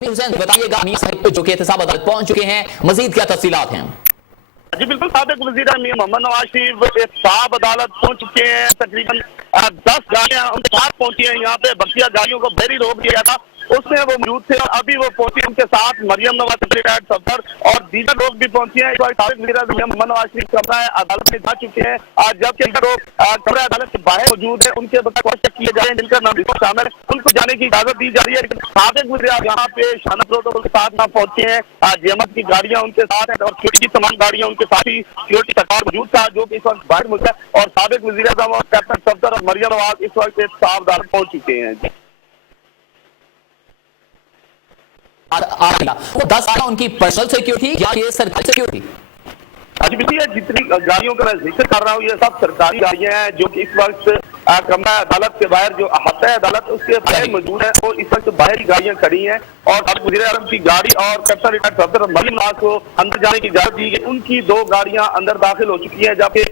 हुसैन बताइएगा, मीर साहिब जो कि एहतसाब अदालत पहुंच चुके हैं, मजीद क्या तफसीलात हैं? जी बिल्कुल, साबिक वज़ीर आज़म मोहम्मद नवाज शरीफ एहतसाब अदालत पहुंच चुके हैं। तकरीबन 10 गाड़ियां उनके साथ पहुंची हैं। यहाँ पे बकिया गाड़ियों को बहरी रोक दिया था, उसमें वो मौजूद थे और अभी वो पहुंचे। उनके साथ मरियम नवाज रिटायर्ड सफर और दीगर लोग भी पहुंचे हैं। इस वक्त साबिक वज़ीर आज़म मोहम्मद नवाज शरीफ कमरा अदालत में जा चुके हैं, जबकि लोग कमरा अदालत के बाहर मौजूद है। उनके क्वेश्चन किए जा रहे हैं, जिनका नाम शामिल है, उनको जाने की इजाजत दी जा रही है। लेकिन साबिक वज़ीर आज़म यहाँ पे शाना प्रोटोकॉल के साथ यहाँ पहुंचे हैं। जेमत की गाड़ियां उनके साथ हैं और सिक्योरिटी की तमाम गाड़ियां उनके साथ ही सिक्योरिटी सरकार मौजूद था, जो कि इस वक्त बाहर मौजूद है। और साबिक वज़ीर आज़म और कैप्टन सफदर और मरियम नवाज इस वक्त एहतसाब अदालत पहुंच चुके हैं। वो 10 उनकी पर्सनल सिक्योरिटी या ये सरकारी सिक्योरिटी? अभी भी जितनी गाड़ियों का मैं जिक्र कर रहा हूँ, ये सब सरकारी गाड़ियां हैं जो कि इस वक्त कमरा अदालत के बाहर जो अहाता है अदालत उसके बाहर मौजूद है। और इस वक्त बाहर ही गाड़ियां खड़ी हैं और वज़ीर आज़म की गाड़ी और कैप्टन रिटायर्ड सफदर और मरियम नवाज को अंदर जाने की इजाजत दी गई। उनकी 2 गाड़ियां अंदर दाखिल हो चुकी हैं, जबकि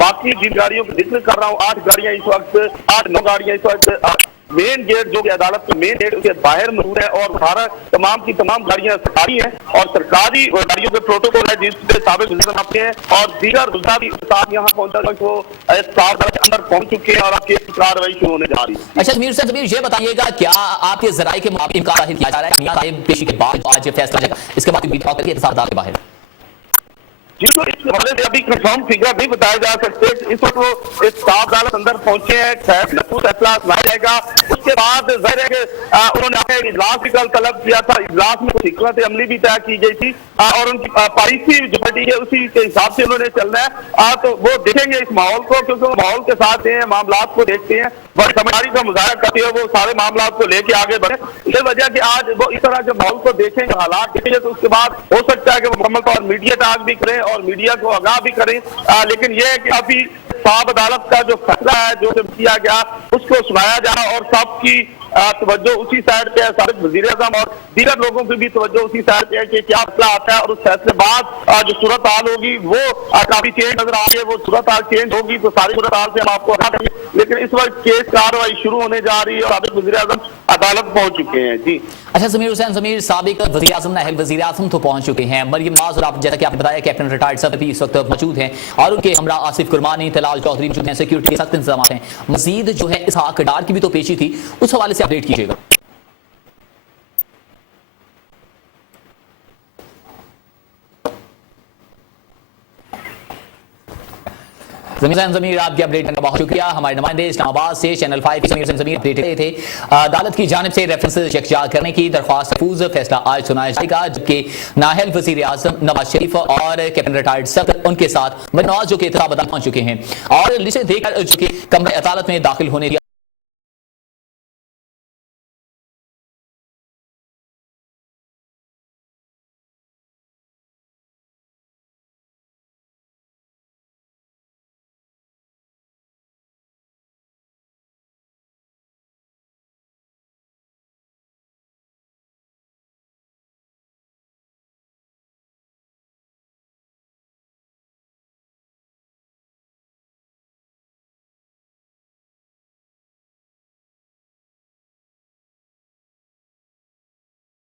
बाकी जिन गाड़ियों का जिक्र कर रहा हूँ 8 गाड़ियां इस वक्त 8-9 गाड़ियां इस वक्त मेन गेट जो कि अदालत के मेन गेट उसके बाहर मौजूद है। और सारा तमाम की तमाम गाड़ियां सरकारी हैं और सरकारी गाड़ियों के प्रोटोकॉल है जिसपे साबिक वज़ीर आज़म हैं और दीगर गुजराती साहब यहाँ पहुंचा वो अंदर पहुंच चुके हैं और आपकी कार्रवाई शुरू होने जा रही है। अच्छा जमीर, ये बताइएगा, क्या आपके जराये के मुताबिक इनकार किया जा रहा है मियां साहिब पेशी के बाद आज फैसला जाएगा, इसके बाद वीडियो करके एहतसाब अदालत के बाहर? जिनको इस हवाले से अभी कंफर्म फिगर नहीं बताए जा सकते। इस वक्त वो एहतसाब अदालत अंदर पहुंचे हैं, फैसला सुनाया जाएगा। उसके बाद जाहिर है कि उन्होंने अपने इजलास भी कल तलब किया था। इजलास में कुछ हिकमत अमली भी तय की गई थी और उनकी पॉलिसी जो पार्टी है उसी के हिसाब से उन्होंने चलना है। तो वो देखेंगे इस माहौल को, क्योंकि वो माहौल के साथ हैं, मामला को देखते हैं, बड़ी समझदारी का मुजाहरा करते हैं, वो सारे मामला को लेके आगे बढ़े। इस वजह कि आज वो इस तरह के माहौल को देखेंगे, हालात देखेंगे, तो उसके बाद हो सकता है कि वो मुकम्मल तौर मीडिया तक भी करें और मीडिया को आगाह भी करें। लेकिन यह है कि अभी साहब अदालत का जो फैसला है जो किया गया उसको सुनाया जाना और सबकी तवज्जो उसी साइड पे है। साबिक वज़ीर आज़म और दीगर लोगों की भी तवज्जो उसी साइड पे है कि क्या फैसला आता है और उस फैसले बाद जो सूरत हाल होगी वो काफी चेंज नजर आ रही है। वो सूरत हाल चेंज होगी तो सारी सूरत हाल से हम आपको आगाह करेंगे। लेकिन इस वक्त केस कार्रवाई शुरू होने जा रही है और साबिक वज़ीर आज़म अदालत पहुंच चुके हैं। जी अच्छा जमीर हुसैन, साबिक वज़ीर आज़म नाहिल वज़ीर आज़म तो पहुंच चुके हैं। मरियम नवाज और आप जैसा कि आपने बताया कैप्टन रिटायर्ड सफदर भी इस वक्त मौजूद हैं और उनके हमरा आसिफ कुरबानी, तलाल चौधरी मौजूद हैं। सिक्योरिटी के सख्त इंतजाम हैं। मजीद जो है इसहाक डार की भी तो पेशी थी, उस हवाले से अपडेट कीजिएगा। जमीर आपकी अपडेट करने का बहुत शुक्रिया। हमारे नुमाइंदे इस्लामाबाद से चैनल 5 जमीर अपडेट रहे थे। अदालत की जानिब से रेफरेंसेस यकजा करने की दरख्वास्त महफूज फैसला आज सुनाया जाएगा, जबकि नाहल वज़ीर आज़म नवाज शरीफ और कैप्टन रिटायर्ड सफदर उनके साथ नवाज जो कि एहतसाब अदालत पहुंच चुके हैं और लिस्ट देखकर जो कि कमरे अदालत में दाखिल होने